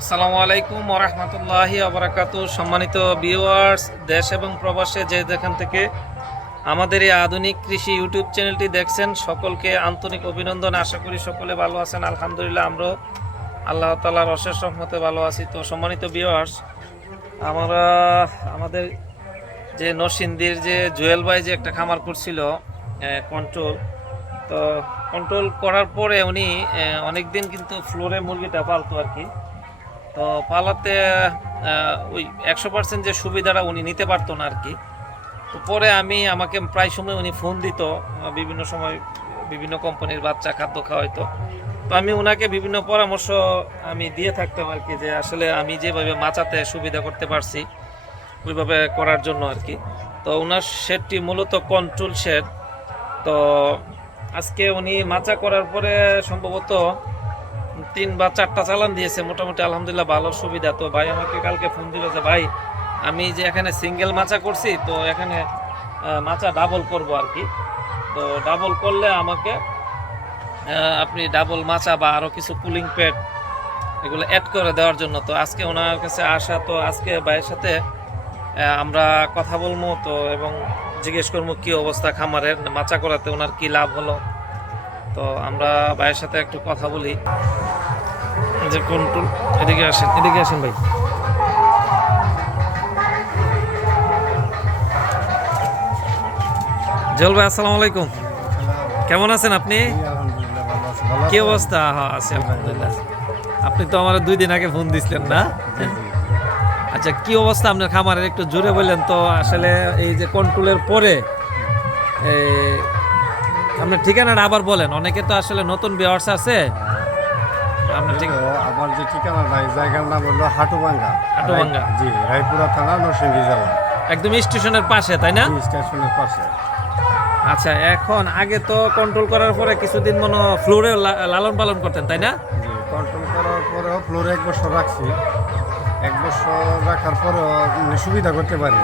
আসসালামু আলাইকুম ওরহমতুল্লাহি আবরাকাতু সম্মানিত ভিউয়ার্স, দেশ এবং প্রবাসে যে যেখান থেকে আমাদের এই আধুনিক কৃষি ইউটিউব চ্যানেলটি দেখছেন, সকলকে আন্তরিক অভিনন্দন। আশা করি সকলে ভালো আছেন। আলহামদুলিল্লাহ, আমরাও আল্লাহ তালার অশেষ রহমতে ভালো আছি। তো সম্মানিত ভিউয়ার্স, আমরা আমাদের যে নরসিংদীর যে জুয়েল ভাই যে একটা খামার করছিল কন্ট্রোল তো কন্ট্রোল করার পরে উনি অনেক দিন কিন্তু ফ্লোরে মুরগিটা পালতো আর কি। তো পালাতে ওই একশো পার্সেন্ট যে সুবিধাটা উনি নিতে পারতো না আর কি। তো পরে আমি, আমাকে প্রায় সময় উনি ফোন দিত, বিভিন্ন সময় বিভিন্ন কোম্পানির বাচ্চা খাদ্য খাওয়াইতো। তো আমি ওনাকে বিভিন্ন পরামর্শ আমি দিয়ে থাকতাম আর কি, যে আসলে আমি যেভাবে মাচাতে সুবিধা করতে পারছি, ওইভাবে করার জন্য আর কি। তো ওনার শেডটি মূলত কন্ট্রোল শেড তো আজকে উনি মাচা করার পরে সম্ভবত তিন বা চারটা চালান দিয়েছে, মোটামুটি আলহামদুলিল্লাহ ভালো সুবিধা। তো ভাই আমাকে কালকে ফোন দিল যে, ভাই, আমি যে এখানে সিঙ্গেল মাচা করছি, তো এখানে মাচা ডাবল করব আর কি। তো ডাবল করলে আমাকে আপনি ডাবল মাচা বা আরও কিছু কুলিং প্যাড এগুলো অ্যাড করে দেওয়ার জন্য। তো আজকে ওনার কাছে আসা, তো আজকে ভাইয়ের সাথে আমরা কথা বলব, তো এবং জিজ্ঞেস করব কি অবস্থা খামারের? মাচা করাতে ওনার কি লাভ হলো? তো আমরা ভাইয়ের সাথে একটু কথা বলি। যে কন্ট্রোল এদিকে আসেন এদিকে আসেন ভাই। জল ভাই আসসালামু আলাইকুম। কেমন আছেন আপনি? কি অবস্থা? হ্যাঁ আছি আলহামদুলিল্লাহ। আপনি তো আমার দুই দিন আগে ফোন দিছিলেন না? আচ্ছা কি অবস্থা? আপনার খামারের একটু জোরে বললেন তো। আসলে এই যে কন্ট্রোলের পরে আপনার ঠিকানাটা আবার বলেন। অনেকে তো আসলে নতুন ভিউয়ার্স আছে। আপনার ঠিক আমার যে ঠিকানাটা এই জায়গার নাম হলো হাটুভাঙ্গা হাটুভাঙ্গা। জি রায়পুরা থানা নরসিংদী জেলা। একদম স্টেশনের পাশে তাই না? স্টেশনের পাশে। আচ্ছা এখন আগে তো কন্ট্রোল করার পরে কিছুদিন মনে ফ্লোরে লালন পালন করতেন তাই না? কন্ট্রোল করার পরেও ফ্লোরে এক বছর রাখছি। এক বছর রাখার পরেও সুবিধা করতে পারি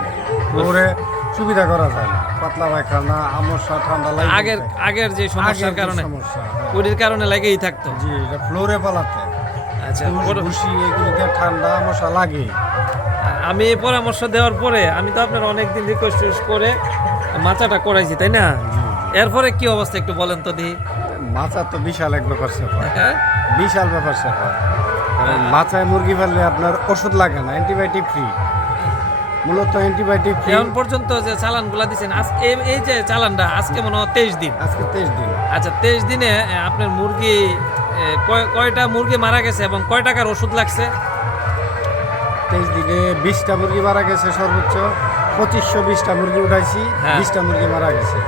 ফ্লোরে সুবিধা করা যায় না। পাতলা পায়খানা আমসা ঠান্ডা লাগে আগের আগের যে সমস্যার কারণে। সমস্যা হ্যাঁ। ওটির কারণে লেগেই থাকতো। জি এটা ফ্লোরে পালাতে। আচ্ছা ঘুষ, এগুলিতে ঠান্ডা আমসা লাগে আমি এই পরামর্শ দেওয়ার পরে আমি তো আপনার অনেকদিন রিকোয়েস্ট করে মাচাটা করাইছি তাই না? এরপরে কি অবস্থা একটু বলেন তো দি মাছা তো বিশাল এক ব্যাপার স্যাপার। বিশাল ব্যাপার স্যাপার। মাথায় মুরগি ফেললে আপনার ওষুধ লাগে না অ্যান্টিবায়োটিক ফ্রি মূলত অ্যান্টিবায়োটিক ফ্রি এখন পর্যন্ত যে চালানগুলা দিচ্ছেন আজ এই যে চালানটা আজকে মনে হয় তেইশ দিন। আজকে তেইশ দিন। আচ্ছা তেইশ দিনে আপনার মুরগি কয়- কয়টা মুরগি মারা গেছে এবং কয় টাকার ওষুধ লাগছে? তেইশ দিনে বিশটা মুরগি মারা গেছে সর্বোচ্চ। পঁচিশশো বিশটা মুরগি উঠাইছি হ্যাঁ। বিশটা মুরগি মারা গেছে।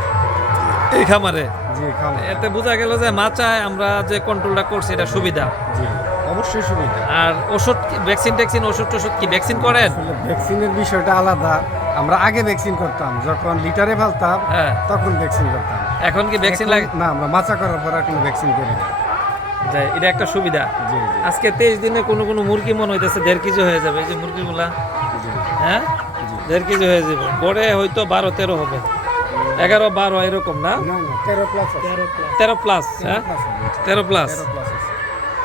এই খামারে? জি খাম এতে বোঝা গেল যে মাচায় আমরা যে কন্ট্রোলটা করছি এটা সুবিধা। জি। অবশ্যই সুবিধা। আর ওষুধ ভ্যাকসিন ট্যাকসিন ওষুধ টষুধ কি ভ্যাকসিন করেন? ভ্যাকসিনের বিষয়টা আলাদা। আমরা আগে ভ্যাকসিন করতাম যখন লিটারে ফেলতাম হ্যাঁ। তখন ভ্যাকসিন করতাম। এখন কি ভ্যাকসিন লাগে? না আমরা মাচা করার পর আর কোনো ভ্যাকসিন করি না। যাই, এটা একটা সুবিধা। আজকে তেইশ দিনে কোনো কোনো মুরগি মনে হইতেছে দেড় কেজি হয়ে যাবে এই যে মুরগিগুলা। হ্যাঁ? দেড় কেজি হয়ে যাবে। গড়ে হয়তো বারো তেরো হবে। এগারো বারো এরকম না? তেরো প্লাস তেরো প্লাস হ্যাঁ? তেরো প্লাস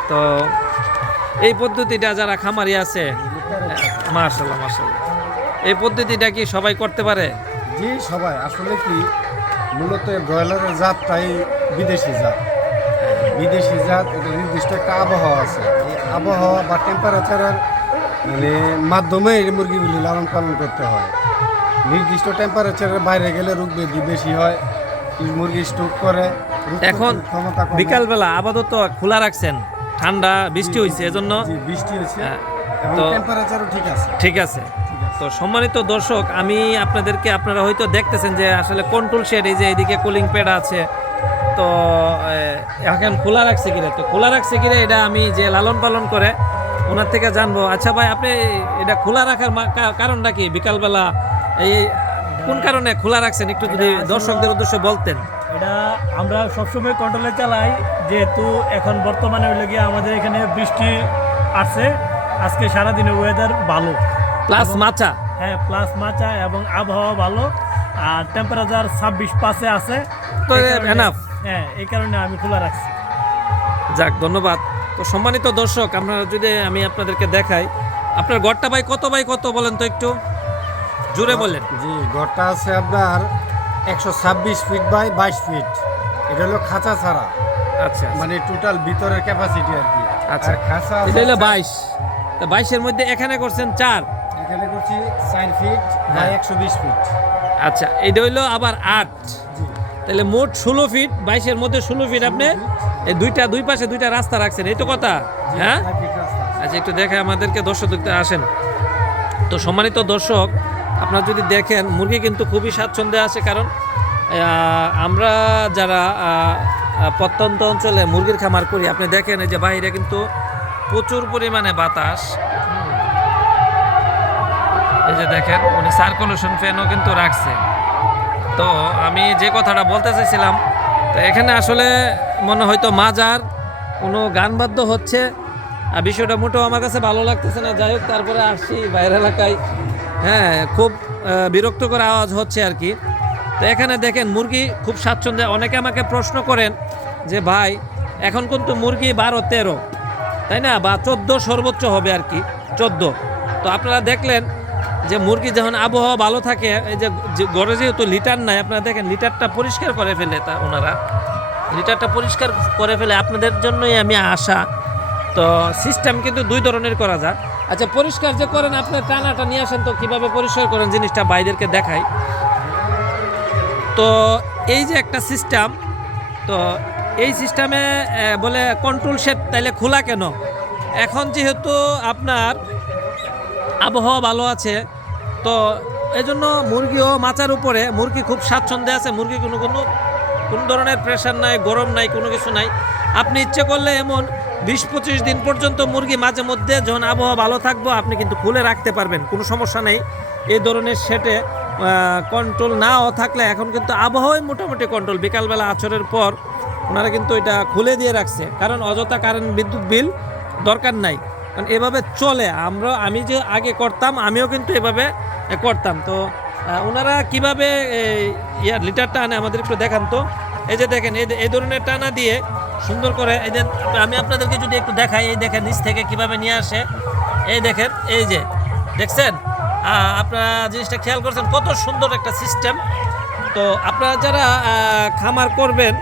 তো এই পদ্ধতিটা যারা খামারি আছে মার্শাল্লাহ মার্শাল্লাহ। এই পদ্ধতিটা কি সবাই করতে পারে? জি সবাই। আসলে কি মূলত ব্রয়লারের জাতটাই বিদেশি জাত। বিদেশি জাত এটা নির্দিষ্ট একটা আবহাওয়া আছে। এই আবহাওয়া বা টেম্পারেচারের মানে মাধ্যমে এই মুরগিগুলি লালন পালন করতে হয়। নির্দিষ্ট টেম্পারেচারের বাইরে গেলে রোগ ব্যাধি বেশি হয় মুরগি স্টোক করে এখন। বিকালবেলা আপাতত খোলা রাখছেন। ঠান্ডা বৃষ্টি হয়েছে এজন্য বৃষ্টি হয়েছে হ্যাঁ, তো- টেম্পারেচারও ঠিক আছে। ঠিক আছে। ঠিক আছে। তো সম্মানিত দর্শক আমি আপনাদেরকে আপনারা হয়তো দেখতেছেন যে আসলে কন্ট্রোল শেড এই যে এদিকে কুলিং প্যাড আছে। তো এখন খোলা রাখছে কিনা তো খোলা রাখছে কিনা এটা আমি যে লালন পালন করে ওনার থেকে জানব। আচ্ছা ভাই আপনি এটা খোলা রাখার কারণটা কি? বিকালবেলা এই কোন কারণে খোলা রাখছেন? একটু যদি দর্শকদের উদ্দেশ্যে বলতেন। এটা আমরা সবসময় কন্ট্রোলে চালাই। যেহেতু এখন বর্তমানে হইলে গিয়ে আমাদের এখানে বৃষ্টি আসছে আজকে সারাদিনের ওয়েদার ভালো। প্লাস মাচা? হ্যাঁ প্লাস মাচা এবং আবহাওয়া ভালো আর টেম্পারেচার ছাব্বিশ পাশে আছে। তো হ্যাঁ এই কারণে আমি খোলা রাখছি। যাক ধন্যবাদ। তো সম্মানিত দর্শক আপনারা যদি আমি আপনাদেরকে দেখাই আপনার গড়টা ভাই কত বাই কত বলেন তো একটু? জুড়ে বলেন। জি ঘরটা আছে আপনার একশো ছাব্বিশ ফিট বাই বাইশ ফিট এটা হলো খাঁচা ছাড়া। আচ্ছা মানে টোটাল ভিতরের ক্যাপাসিটি আর কি। আচ্ছা। খাঁচা এটা হলো বাইশ। তা বাইশের মধ্যে এখানে করছেন চার। এখানে করছি চার ফিট বাই হ্যাঁ। একশো বিশ ফিট আচ্ছা এটা হইল আবার আট। তাহলে মোট ষোলো ফিট বাইশের মধ্যে ষোলো ফিট আপনি এই দুইটা দুই পাশে দুইটা রাস্তা রাখছেন এই তো কথা? হ্যাঁ। আচ্ছা একটু দেখে আমাদেরকে দর্শক দেখতে আসেন। তো সম্মানিত দর্শক আপনারা যদি দেখেন মুরগি কিন্তু খুবই স্বাচ্ছন্দ্যে আছে কারণ আমরা যারা প্রত্যন্ত অঞ্চলে মুরগির খামার করি। আপনি দেখেন এই যে বাইরে কিন্তু প্রচুর পরিমাণে বাতাস। এই যে দেখেন, উনি সার্কুলেশন ফ্যানও কিন্তু রাখছে। তো আমি যে কথাটা বলতে চাইছিলাম, তো এখানে আসলে মনে হয়তো মাজার কোনো গান বাদ্য হচ্ছে। আর বিষয়টা মোটেও আমার কাছে ভালো লাগতেছে না। যাই হোক, তারপরে আসছি বাইরের এলাকায়। হ্যাঁ খুব বিরক্তকর আওয়াজ হচ্ছে আর কি। তো এখানে দেখেন মুরগি খুব স্বাচ্ছন্দ্যে, অনেকে আমাকে প্রশ্ন করেন যে, ভাই, এখন কিন্তু মুরগি বারো, তেরো, তাই না? বা চোদ্দ সর্বোচ্চ হবে আর কি, চোদ্দ। তো আপনারা দেখলেন যে মুরগি যখন আবহাওয়া ভালো থাকে, এই যে গড়ে যেহেতু লিটার নাই, আপনারা দেখেন লিটারটা পরিষ্কার করে ফেলে তা ওনারা। লিটারটা পরিষ্কার করে ফেলে, আপনাদের জন্যই আমি আশা। তো সিস্টেম কিন্তু দুই ধরনের করা যায়। আচ্ছা পরিষ্কার যে করেন, আপনার টানাটা নিয়ে আসেন তো কীভাবে পরিষ্কার করেন, জিনিসটা বাইদেরকে দেখাই। তো এই যে একটা সিস্টেম তো এই সিস্টেমে বলে কন্ট্রোল শেড তাইলে খোলা কেন? এখন যেহেতু আপনার আবহাওয়া ভালো আছে, তো এজন্য মুরগিও মাচার উপরে, মুরগি খুব স্বাচ্ছন্দ্যে আছে, মুরগি কোনো কোনো কোনো ধরনের প্রেশার নাই, গরম নাই, কোনো কিছু নাই। আপনি ইচ্ছে করলে এমন বিশ পঁচিশ দিন পর্যন্ত মুরগি মাঝে মধ্যে যখন আবহাওয়া ভালো থাকব, আপনি কিন্তু খুলে রাখতে পারবেন, কোনো সমস্যা নেই। এই ধরনের সেটে কন্ট্রোল নাও থাকলে এখন কিন্তু আবহাওয়াই মোটামুটি কন্ট্রোল বিকালবেলা আচরের পর ওনারা কিন্তু এটা খুলে দিয়ে রাখছে। কারণ অযথা কারেন্ট বিদ্যুৎ বিল দরকার নাই। কারণ এভাবে চলে। আমরা, আমি যে আগে করতাম, আমিও কিন্তু এভাবে করতাম। তো ওনারা কীভাবে ইয়ার লিটারটা আনে আমাদের একটু দেখান তো। এই যে দেখেন এই ধরনের টানা দিয়ে সুন্দর করে, এই যে, আমি আপনাদেরকে যদি একটু দেখাই, এই দেখেন, নিচ থেকে কীভাবে নিয়ে আসে। এই দেখেন, এই যে, দেখছেন? আপনারা জিনিসটা খেয়াল করছেন, কত সুন্দর একটা সিস্টেম তো আপনারা যারা খামার করবেন,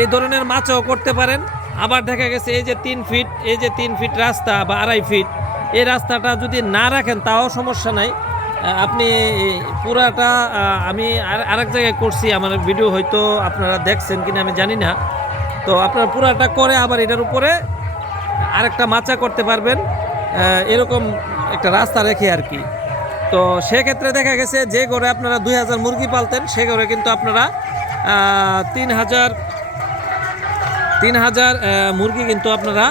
এই ধরনের মাছও করতে পারেন। আবার দেখা গেছে এই যে তিন ফিট এই যে তিন ফিট রাস্তা বা আড়াই ফিট এই রাস্তাটা যদি না রাখেন তাও সমস্যা নাই। আপনি পুরাটা আমি আর আরেক জায়গায় করছি, আমার ভিডিও হয়তো আপনারা দেখছেন কিনা আমি জানি না। তো আপনারা পুরাটা করে আবার এটার উপরে আরেকটা মাচা করতে পারবেন। এরকম একটা রাস্তা রেখে আর কি। তো সেক্ষেত্রে দেখা গেছে যে ঘরে আপনারা দুই হাজার মুরগি পালতেন, সে ঘরে কিন্তু আপনারা তিন হাজার তিন হাজার মুরগি কিন্তু আপনারা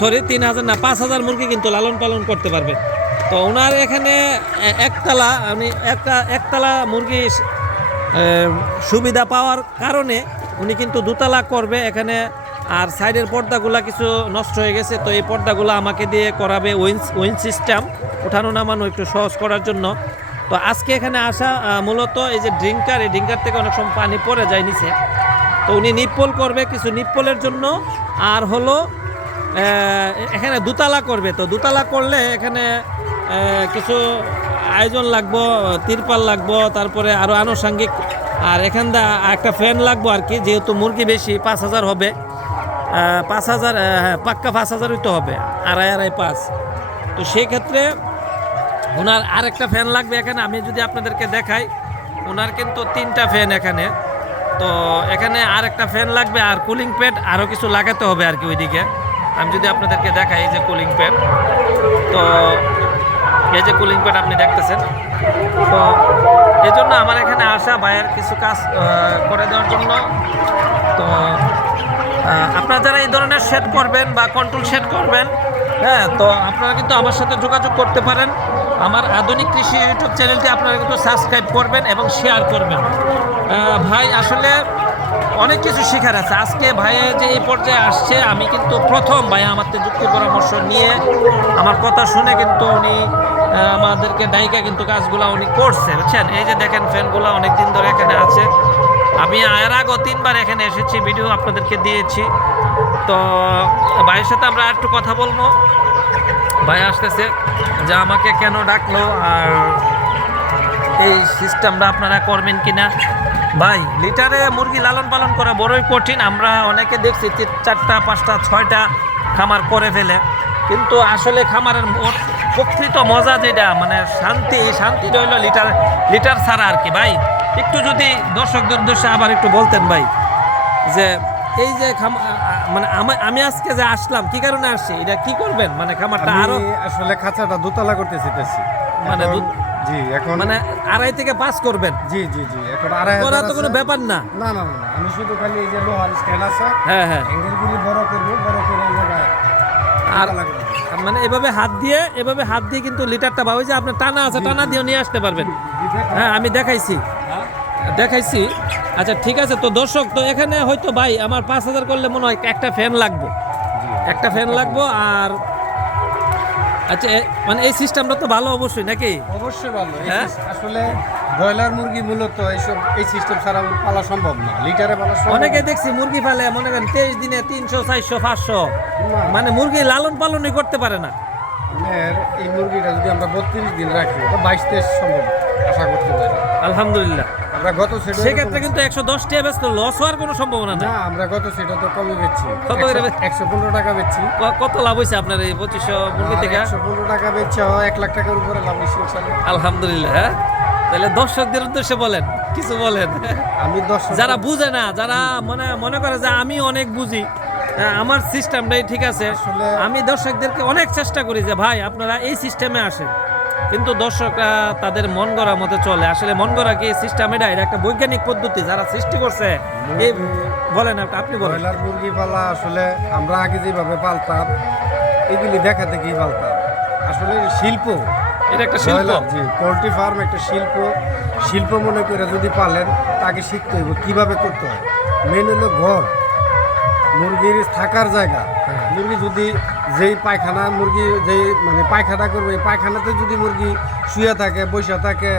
সরি তিন হাজার না, পাঁচ হাজার মুরগি কিন্তু লালন পালন করতে পারবেন। তো ওনার এখানে একতলা, আমি একটা, একতলা মুরগি সুবিধা পাওয়ার কারণে উনি কিন্তু দুতলা করবে। এখানে আর সাইডের পর্দাগুলা কিছু নষ্ট হয়ে গেছে, তো এই পর্দাগুলো আমাকে দিয়ে করাবে উইন উইন সিস্টেম। উঠানো নামানো একটু সহজ করার জন্য। তো আজকে এখানে আসা মূলত এই যে ড্রিঙ্কার, এই ড্রিঙ্কার থেকে অনেক সময় পানি পড়ে যায় নিচে। তো উনি নিপ্পল করবে কিছু নিপ্পলের জন্য। আর হলো এখানে দুতলা করবে। তো দুতলা করলে এখানে কিছু আয়োজন লাগবো, তিরপাল লাগবো, তারপরে আরও আনুষঙ্গিক। আর এখান দা একটা ফ্যান লাগবো আর কি, যেহেতু মুরগি বেশি, পাঁচ হাজার হবে। পাঁচ হাজার হ্যাঁ, পাক্কা পাঁচ হাজারই তো হবে আড়াই আড়াই পাঁচ। তো সেক্ষেত্রে ওনার আরেকটা ফ্যান লাগবে এখানে আমি যদি আপনাদেরকে দেখাই ওনার কিন্তু তিনটা ফ্যান এখানে। তো এখানে আর একটা ফ্যান লাগবে আর কুলিং প্যাড আরও কিছু লাগাতে হবে আর কি ওইদিকে। আমি যদি আপনাদেরকে দেখাই এই যে কুলিং প্যাড তো এই যে কুলিং প্যাড আপনি দেখতেছেন। তো এই জন্য আমার এখানে আসা ভাইয়ের কিছু কাজ করে দেওয়ার জন্য। তো আপনারা যারা এই ধরনের সেট করবেন বা কন্ট্রোল সেট করবেন হ্যাঁ তো আপনারা কিন্তু আমার সাথে যোগাযোগ করতে পারেন। আমার আধুনিক কৃষি ইউটিউব চ্যানেলটি আপনারা কিন্তু সাবস্ক্রাইব করবেন এবং শেয়ার করবেন। ভাই, আসলে অনেক কিছু শেখার আছে। আজকে ভাইয়ে যে এই পর্যায়ে আসছে, আমি কিন্তু প্রথম ভাই আমার যুক্তি পরামর্শ নিয়ে আমার কথা শুনে কিন্তু উনি আমাদেরকে নায়িকা কিন্তু কাজগুলো উনি করছে, বুঝছেন? এই যে দেখেন, ফ্যানগুলো অনেক দিন ধরে এখানে আছে। আমি এর আগেও তিনবার এখানে এসেছি ভিডিও আপনাদেরকে দিয়েছি। তো, ভাইয়ের সাথে আমরা একটু কথা বলব। ভাই আসতেছে, যে আমাকে কেন ডাকলো আর এই সিস্টেমটা আপনারা করবেন কিনা? ভাই, লিটারে মুরগি লালন পালন করা বড়ই কঠিন। আমরা অনেকে দেখছি তিন- চারটা, পাঁচটা, ছয়টা খামার করে ফেলে। কিন্তু আসলে খামারের প্রকৃত মজা যেটা মানে শান্তি শান্তি রইল লিটার লিটার ছাড়া আর কি, ভাই। একটু যদি দর্শকদের উদ্দেশ্যে আবার একটু বলতেন ভাই যে এই যে মানে আমি আজকে যে আসলাম কি কারণে আসছি? এটা কি করবেন? মানে খামারটা আরও আসলে খাঁচাটা দোতলা করতে চাইতেছি। মানে জি এখন মানে আড়াই থেকে পাঁচ করবেন? জি জি জি এখন আড়াই করা তো কোনো ব্যাপার না। না না না আমি শুধু খালি এই যে লোহার স্ট্যান্ড আছে হ্যাঁ হ্যাঁ। অ্যাঙ্গেলগুলি বড় করব বড় করে আর। মানে এভাবে হাত দিয়ে এভাবে হাত দিয়ে কিন্তু লিটারটা ভাবে যে আপনার টানা আছে টানা দিয়ে নিয়ে আসতে পারবেন। হ্যাঁ আমি দেখাইছি। দেখাইছি। আচ্ছা ঠিক আছে তো দর্শক তো এখানে হয়তো ভাই আমার পাঁচ হাজার করলে মনে হয় একটা ফ্যান লাগবে। একটা ফ্যান লাগবো আর আচ্ছা মানে এই সিস্টেমটা তো ভালো অবশ্যই নাকি? অবশ্যই ভালো। হ্যাঁ? আসলে ব্রয়লার মুরগি মূলত এইসব এই সিস্টেম ছাড়া পালা সম্ভব না। লিটারে পালা সম্ভব অনেকে দেখছি মুরগি পালে মনে করেন তেইশ দিনে তিনশো চারশো পাঁচশো। মানে মুরগি লালন পালনই করতে পারে না। এই মুরগিটা যদি আমরা বত্রিশ দিন রাখি তো বাইশ তেইশ সম্ভব আশা করতে পারি। আলহামদুলিল্লাহ। আমরা গত সেটা সেক্ষেত্রে কিন্তু একশো দশ টাকা ব্যস্ত লস হওয়ার কোনো সম্ভাবনা না আমরা গত সেটা তো কমে বেচছি। কত একশো পনেরো টাকা বেচছি। কত লাভ হয়েছে আপনার এই পঁচিশশো মুরগি থেকে? একশো পনেরো টাকা বেচছে এক লাখ টাকার উপরে লাভ হয়েছে আলহামদুলিল্লাহ হ্যাঁ? তাহলে দর্শকদের উদ্দেশ্যে বলেন কিছু বলেন। আমি দশ যারা বুঝে না যারা মনে মনে করে যে আমি অনেক বুঝি হ্যাঁ, আমার সিস্টেমটাই ঠিক আছে। আমি দর্শকদেরকে অনেক চেষ্টা করি যে ভাই আপনারা এই সিস্টেমে আসেন। কিন্তু দর্শকরা তাদের মন গড়া মতো চলে। আসলে মন গড়া কি সিস্টেম এটা এটা একটা বৈজ্ঞানিক পদ্ধতি যারা সৃষ্টি করছে। বলেন আপনি- বলেন। ব্রয়লার মুরগি পালা আসলে আমরা আগে যেভাবে পালতাম এগুলি দেখা দেখেই পালতাম। আসলে শিল্প। এটা একটা শিল্প। জি পোলট্রি ফার্ম একটা শিল্প। শিল্প মনে করে যদি পালেন তাকে শিখতে হইব কীভাবে করতে হয়। মেন হলো ঘর। মুরগির থাকার জায়গা। হ্যাঁ। মুরগি যদি যেই পায়খানা মুরগি যেই মানে পায়খানা করবে এই পায়খানাতে যদি মুরগি শুয়ে থাকে বসে থাকে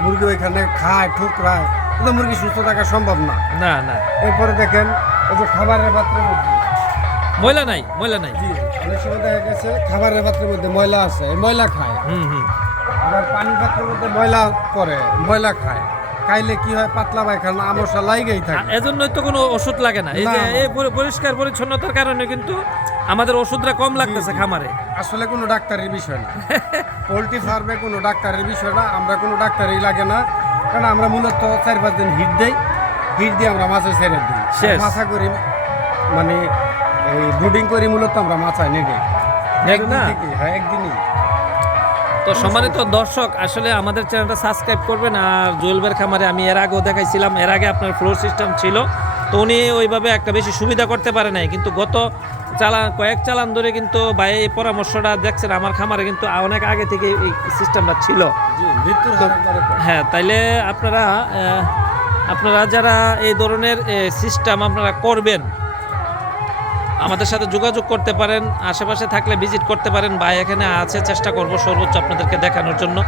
মুরগি ওইখানে খায় ঠুকরায় তো মুরগি সুস্থ থাকা সম্ভব না। না না। এরপরে দেখেন ওই যে খাবারের পাত্রের মধ্যে। ময়লা নাই ময়লা নাই। জি অনেক সময় দেখা গেছে খাবারের পাত্রের মধ্যে ময়লা আছে ময়লা খায়। হুম হুম। আবার পানির পাত্রের মধ্যে ময়লা পড়ে ময়লা খায়। খাইলে কি হয় পাতলা পায়খানা আমসা লাইগেই থাকে। এজন্যই তো কোনো ওষুধ লাগে না। এই যে। এই পরিষ্কার পরিচ্ছন্নতার কারণে কিন্তু আমাদের ওষুধটা কম লাগতেছে খামারে। আসলে কোনো ডাক্তারের বিষয় না। পোলট্রি ফার্মে কোনো ডাক্তারের বিষয় না আমরা কোনো ডাক্তারই লাগে না। কারণ আমরা মূলত চার পাঁচ দিন হিট দেই হিট দিয়ে আমরা মাছে ছেড়ে দিই। মাছা করি মানে এই ব্রুডিং করি মূলত আমরা মাছায় নেড়ে। নেড়ে না? একদিন হ্যাঁ একদিনই। তো সম্মানিত দর্শক আসলে আমাদের চ্যানেলটা সাবস্ক্রাইব করবেন আর জুয়েলবের খামারে আমি এর আগেও দেখাইছিলাম এর আগে আপনার ফ্লোর সিস্টেম ছিল তো উনি ওইভাবে একটা বেশি সুবিধা করতে পারে নাই কিন্তু গত চালান কয়েক চালান ধরে কিন্তু ভাই এই পরামর্শটা দেখছেন আমার খামারে কিন্তু অনেক আগে থেকে এই সিস্টেমটা ছিল। হ্যাঁ তাইলে আপনারা আপনারা যারা এই ধরনের সিস্টেম আপনারা করবেন আমাদের সাথে যোগাযোগ করতে পারেন, আশেপাশে থাকলে ভিজিট করতে পারেন। বা এখানে আছে, চেষ্টা করব সর্বোচ্চ আপনাদেরকে দেখানোর জন্য।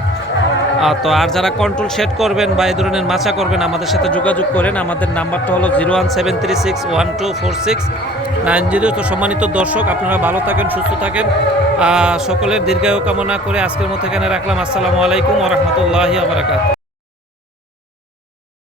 তো আর যারা কন্ট্রোল সেট করবেন বা এই ধরনের মাছা করবেন, আমাদের সাথে যোগাযোগ করেন। আমাদের নাম্বারটা হলো zero one seven three six one two four six nine zero তো সম্মানিত দর্শক, আপনারা ভালো থাকেন, সুস্থ থাকেন। সকলের দীর্ঘায়ু কামনা করে আজকের মতো এখানে রাখলাম। আসসালামু আলাইকুম ওরহমতুল্লাহি আবরাকাত